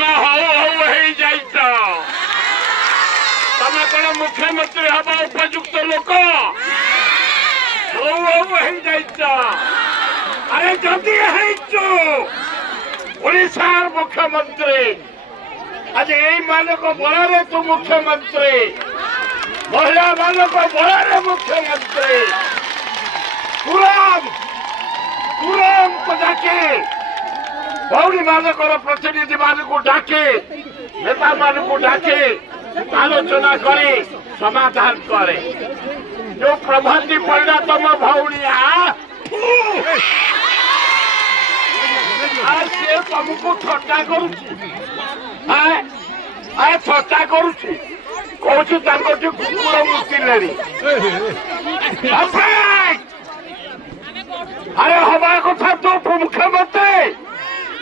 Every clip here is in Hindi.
तमे हऊ जाइछ तमे कौन मुख्यमंत्री हवा उपयुक्त लोक हऊ जाइछ अरे जदि ओडिशार मुख्यमंत्री आज यही मानक बल तू मुख्यमंत्री महिला मानक बल मुख्यमंत्री तुरंत को डाके भौणी मानक प्रतिनिधि मानक डाके नेता मानक डाके आलोचना करे समाधान करे जो प्रभाती पड़ा तुम भौणिया से तुमको थट्टा थट्टा करुची कौन कुकुर मुतिले अरे हवा कथा तो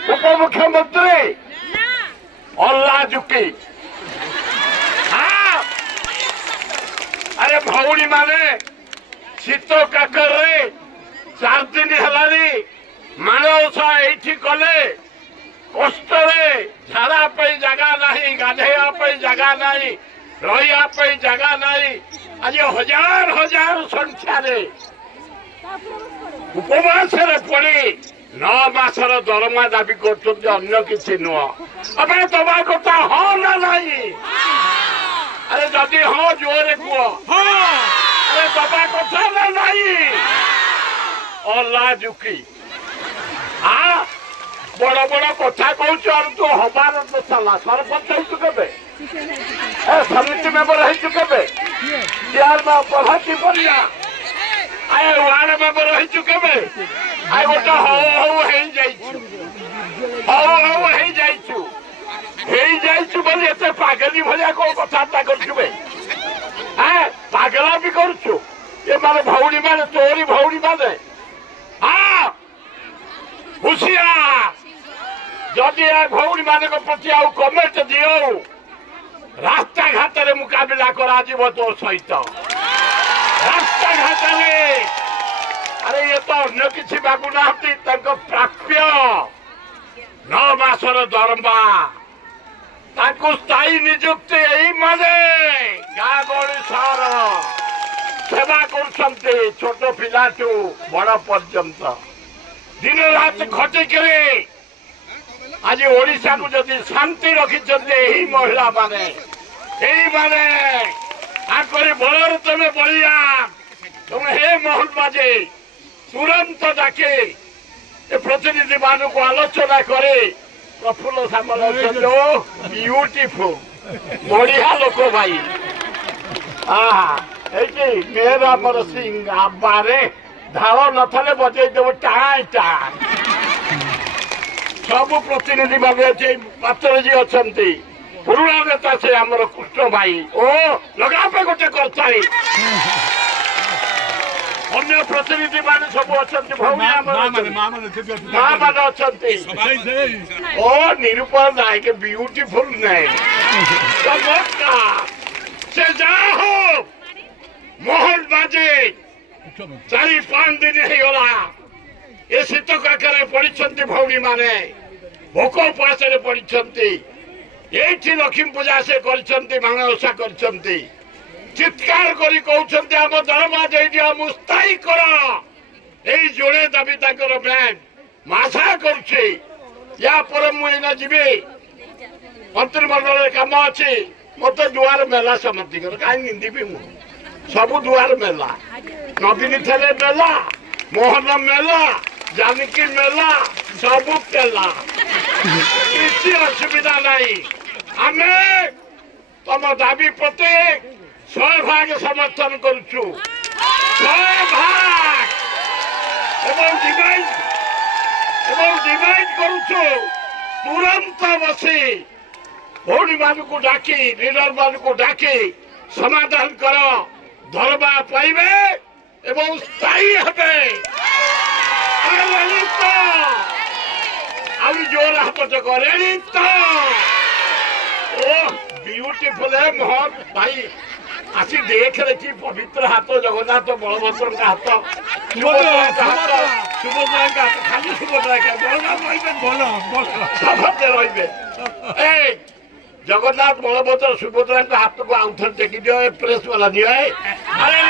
उपमुख्यमंत्री अल्लाह झुकी हाँ अरे भौणी माने शीत काकर 4 दिन है मानवसा ये कले कष्ट झाड़ा जगह नहीं गाधेवा जगह नहीं रहा जगह नहीं आज हजार हजार संख्या उपवास पड़ी 9 मासर दरमा दाबी कर किसी नुह अबे दबा कथा हाँ ना नहीं अरे जदि हाँ जोरे कह अरे दबा कथा ना नहीं अल्लाह झुकी हाँ बड़ बड़ कथा कौन तू हबार साला सरपंच के समिति मेम्बर है चेयरमैन प्रभाती पड़िया आए वार्ड मेम्बर है आए गोटे हऊ बोली एत पागली भाया कौन कथबार्ता करे पागला भी करुचु ये माने भौणी माने तोरी भौणी माने हाँ हुशियार जदि भौणी मान प्रति आउ कमेंट दियो रास्ता घाट रे मुकाबला करा तो सहित रास्ता घाट अरे ये तो अन्य किसी मागुना प्राप्य 9 मासर दरमा स्थायी निजुक्ति यही माने गाँ गहली सहर सेवा कर छोट पिलाठू बड़ पर्यंत दिन रात खटिक आज ओडिशा को जदि शांति रखिंट यही महिला माने आकर बलर तुम बलिया तुम हे मोहन बाजे तुरंत डाके प्रतिनिधि मान को आलोचना करे प्रफुल्ल सामल ब्यूटीफुल बढ़िया लोक भाई मेयर अमर सिंह आबारे धाव नथले बजे देव टाण टाण सब प्रतिनिधि भावे पात्र जी अच्छा पुराणा नेता से आमर कृष्ण भाई ओ लगा पे गोटे करतारी अन्य प्रतिनिधि मान सब अच्छा माँ मान अच्छा ओ निरूपण नायक ब्यूटीफुल नायक से जा हो मोहन बाजे 4-5 दिन होगा ये शीत काकर पड़ी भौणी माने भोक उपवास पड़ी ये लक्ष्मी पूजा से माणवसा कर चित्कार करी कहते आम दरमा दे मुस्ताई कर यही जोड़े दाबी बैंड माशा कर मुझे जीवी मंत्रिमंडल कम अच्छी मत दुआर मेला समझी कहीं निंदी मु सब दुआर मेला नवीन थे मेला मोहन मेला जानकी मेला सब मेला किसी असुविधा नहीं आम तुम दाबी प्रति 100 भाग समर्थन करुचु 100 भाग डिमांड करुचु तुरंत बसी भौणी मान को डाकी लीडर मान को डाकी समाधान कर धरवा पाइबे एवं स्थायी हे जोर हाथ करे तो ब्यूटीफुल है मोहन भाई आसी देख रही पवित्र हाथ जगन्नाथ बलभद्र का हाथ सुभद्रा का हाथ खाली सुभद्रा का बलराम रही समझे रही ए जगन्नाथ बलभद्र सुभद्रा हाथ को आउ थे टेकी दियो प्रेस वाला दियो अरे